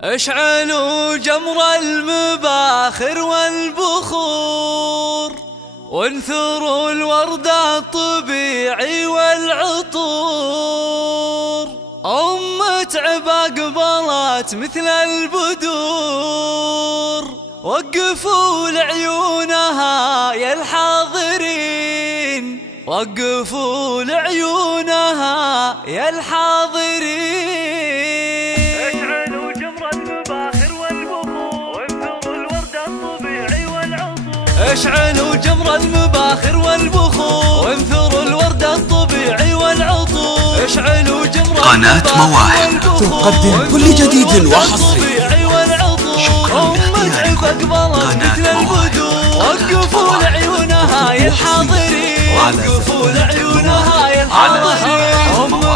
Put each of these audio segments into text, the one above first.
اشعلوا جمر المباخر والبخور، وانثروا الورد الطبيعي والعطور. أمة قبلت مثل البدور، وقفوا لعيونها يا الحاضرين، وقفوا لعيونها يا الحاضرين. اشعلوا جمر المباخر والبخور، وانثروا الورد الطبيعي والعطور. اشعلوا جمر المباخر والبخور، وانثروا الورد الطبيعي والعطور. اشعلوا جمر قناة مواهب تقدم كل جديد وحصري. أمة أقبلت مثل البدور، وقفوا لعيونها يا الحاضرين، وقفوا لعيونها يا الحاضرين.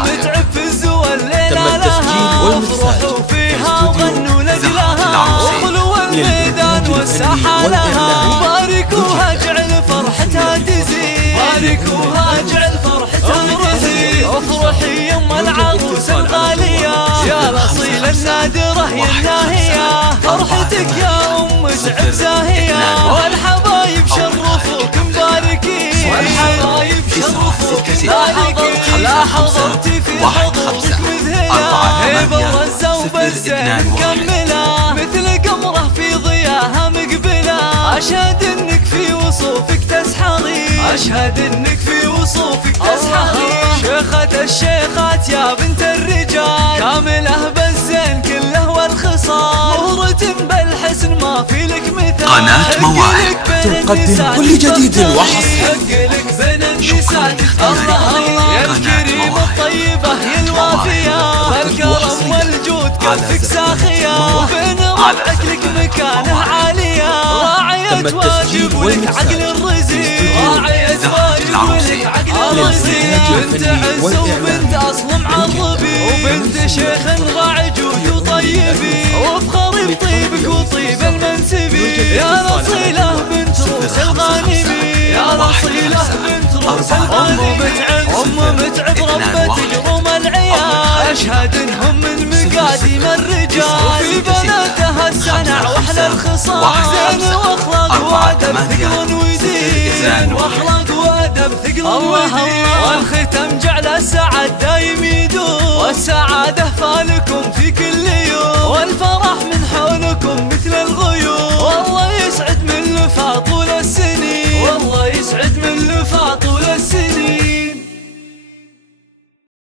متعب في الزوى الليلة لها، افرحوا فيها وغنوا لجلها، وخلوا الميدان والساحة لها. باركوها اجعل فرحتها تزيد، باركوها اجعل فرحتها تزيد. افرحي يم العروس الغالية يا الأصيلة النادرة يا الناهية. فرحتك يا أم تعب زاهية، والحبايب شرفوك مباركين، والحبايب شرفوك مباركين. لا حضرتي في حضورك مذهلة، هيبة ورزة وبزين مكملة، مثل قمرة في ضياها مقبلة. أشهد انك في وصوفك تسحري، أشهد انك في وصوفك تسحري. شيخة الشيخات يا بنت الرجال، كاملة بالزين كله والخصال. مهرة بالحسن ما في لك مثال. قناة مواهب تقدم كل جديد وحصري. حقلك بين النساء الله الله يا الكريمة الطيبة يا الوافية، بالكرم والجود كفك ساخية، وبين ربعك لك مكانه عالية. راعية واجب ولك عقل الرزيق، راعية واجب ولك عقل الرزيق. بنت عز وبنت أصل معظبي، وبنت شيخ راعي جود وطيبي، وافخري بطيبك وطيب المنسبي. يا رصيلة بنت روس الغانمي، يا رصيلة بنت روس الغانمي. أم متعب ربة جروم العيال، أشهد إنهم من مقاديم الرجال، وفي بناتها السنع وأحلى الخصال. زين وأخلاق وأدب ثقل ودين، زين وأخلاق وأدب ثقل ودين. والختم جعل السعد دايم يدوم، والسعادة فالكم في كل يوم، والفرح من حولكم مثل الغيوم. والله يسعد من لفا طول السنين، والله يسعد من لفا طول